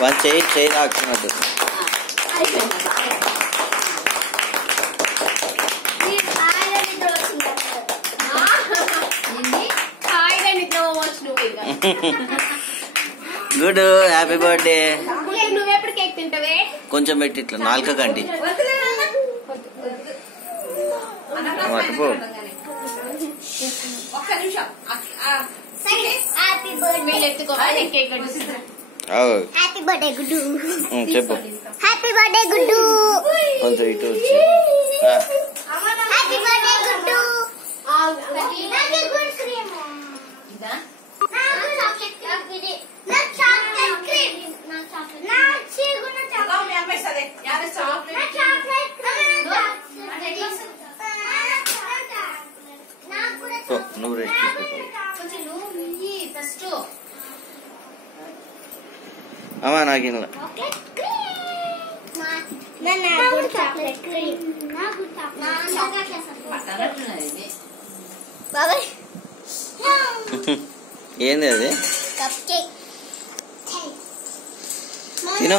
వాళ్ళు చేయి తాకుతున్నట్టు. Good happy birthday. నువ్వెప్పుడు కేక్ తింటావే? కొంచెం పెట్టి ఇట్లా నాలుక కండి పట్టుకో. ఒక్క నిమిషం హ్యాపీ బర్త్డే ఎత్తుకోవాలి కేక్ హ్యాపీ బర్త్డే గుడ్డు చెప్పు. హ్యాపీ బర్త్డే గుడ్డు కొంచెం ఇటు వచ్చి హ్యాపీ బర్త్డే గుడ్డు. నువ్వు రెస్ట్ అమ్మా నాకు ఇలా ఏంది అది? తిను.